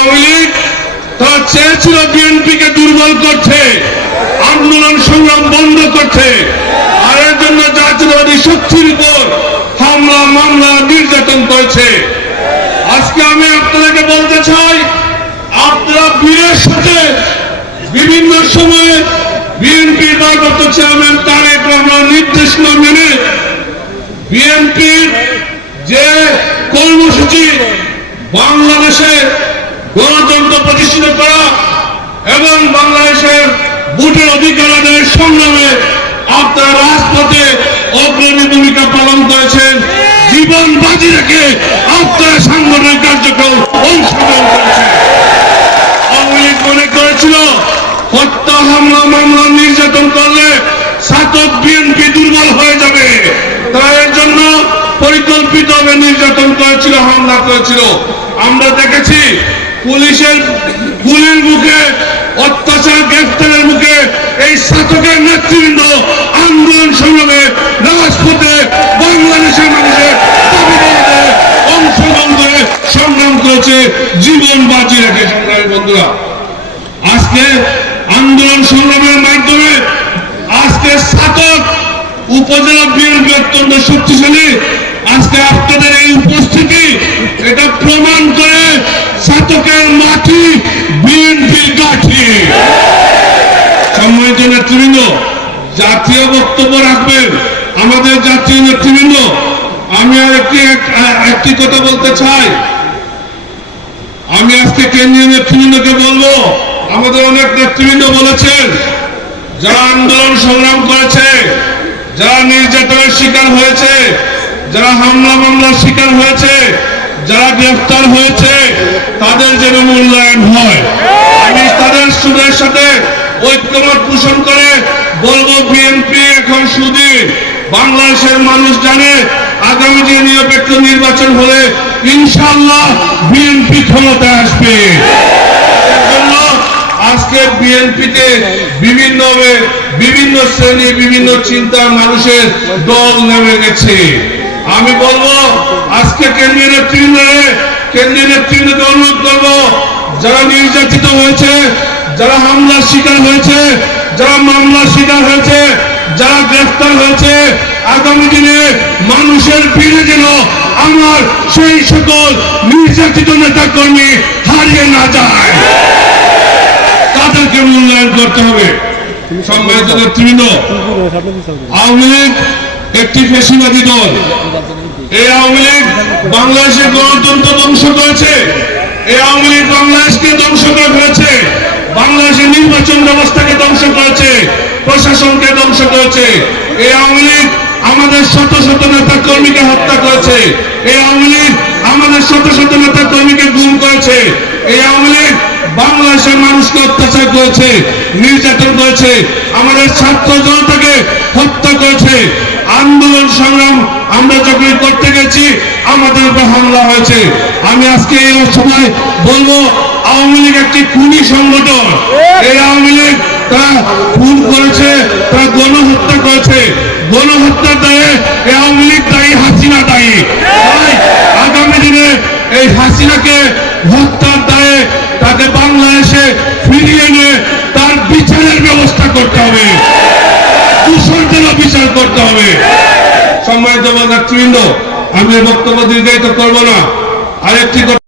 আওয়ামী লীগ তারা চেয়েছিল বিএনপিকে দুর্বল করছে, আন্দোলন সংগ্রাম বন্ধ করছে, আর এর জন্য জাতীয়বাদী শক্তির উপর হামলা, মামলা, নির্যাতন করেছে। আজকে আমি আপনাদেরকে বলতে চাই, আপনারা বীরের সাথে বিভিন্ন সময়ে বিএনপির ভারপ্রাপ্ত চেয়ারম্যান তারেক রহমান নির্দেশনা মেনে বিএনপির যে কর্মসূচি প্রতিষ্ঠিত করা এবং বাংলাদেশের ভোটের অধিকার আদায়ের সংগ্রামে আপনারা রাজপথে অগ্রণী ভূমিকা পালন করেছেন। জীবন বাজি রেখে আপনারা সাংগঠনিক কার্যক্রম অংশগ্রহণ করেছেন। আওয়ামী লীগ মনে করেছিল, হত্যা, হামলা, মামলা নির্যাতন করলে শাসক বিএনপি দুর্বল হয়ে যাবে। তাই জন্য পরিকল্পিতভাবে নির্যাতন করেছিল, হামলা করেছিল। আমরা দেখেছি পুলিশের গুলির মুখে, অত্যাচার গ্রেফতারের মুখে এই শাসকের নেতৃবৃন্দ আন্দোলন সংগ্রামে রাজপথে বাংলাদেশের মানুষের অংশগ্রহণ করে সংগ্রাম করেছে, জীবন বাজি রেখে সংগ্রামী বন্ধুরা। আজকে আন্দোলন সংগ্রামের মাধ্যমে আজকে সাতক উপজেলা বিএনপি অত্যন্ত শক্তিশালী। আজকে আপনাদের এই উপস্থিতি, এটা প্রমাণ করে মাটি গাঠি সম্মানিত নেতৃবৃন্দ, জাতীয় বক্তব্য রাখবেন আমাদের জাতীয় নেতৃবৃন্দ। আমি আর একটি কথা বলতে চাই। আমি আজকে কেন্দ্রীয় নেতৃবৃন্দকে বলব, আমাদের অনেক নেতৃবৃন্দ বলেছেন, যারা আন্দোলন সংগ্রাম করেছে, যারা নির্যাতনের শিকার হয়েছে, যারা হামলা মামলার শিকার হয়েছে, যারা গ্রেফতার হয়েছে, তাদের যেন মূল্যায়ন হয়। আমি তাদের সুদের সাথে ঐক্যমত পোষণ করে বলব বিএনপি এখন সুদীর বাংলাদেশের মানুষ জানে আগামী যে নিরপেক্ষ নির্বাচন হলে ইনশাল্লাহ বিএনপি ক্ষমতায় আসবে। আজকে বিএনপিতে বিভিন্ন বিভিন্ন শ্রেণি, বিভিন্ন চিন্তার মানুষের দল নেমে গেছে। আমি বলব, আজকে কেন্দ্রীয় নেতৃবৃন্দরে কেন্দ্রীয় নেতৃবৃন্দকে অনুরোধ করব যারা নির্যাতিত হয়েছে, যারা হামলার শিকার হয়েছে, যারা মামলার শিকার হয়েছে, যারা গ্রেফতার হয়েছে, আগামী দিনে মানুষের ভিড়ে যেন আমার সেই সকল নির্যাতিত নেতা কর্মী হারিয়ে না যায়। তাদেরকে মূল্যায়ন করতে হবে। সম্মানিত নেতৃবৃন্দ, আওয়ামী লীগ একটি পেশিবাদী দল। এই আওয়ামী লীগ বাংলাদেশের গণতন্ত্র ধ্বংস করেছে। এই আওয়ামী লীগ বাংলাদেশকে ধ্বংস বাংলাদেশের নির্বাচন ব্যবস্থাকে ধ্বংস করেছে। প্রশাসনকে ধ্বংস করেছে। এই আওয়ামী লীগ আমাদের শত শত নেতা কর্মীকে হত্যা করেছে। এই আওয়ামী লীগ আমাদের শত শত নেতা কর্মীকে গুম করেছে। এই আওয়ামী লীগ বাংলাদেশের মানুষকে অত্যাচার করেছে, নির্যাতন করেছে, আমাদের ছাত্র জনতাকে হত্যা করেছে। আন্দোলন সংগ্রাম আমরা যখন করতে গেছি, আমাদের উপর হামলা হয়েছে। আমি আজকে এই সময় বলব, আওয়ামী লীগ একটি খুনি সংগঠন। এই আওয়ামী লীগ তারা খুন করেছে তারা গণহত্যা করেছে। গণহত্যার দায়ে এই আওয়ামী লীগ দায়ী, হাসিনা দায়ী। আগামী দিনে এই হাসিনাকে হত্যার দায়ে তাকে বাংলাদেশে ফিরিয়ে এনে তার বিচারের ব্যবস্থা করতে হবে। দূষণের বিচার করতে হবে। সম্মানিত নেতৃবৃন্দ আমি বক্তব্য দীর্ঘায়িত করব না। আরেকটি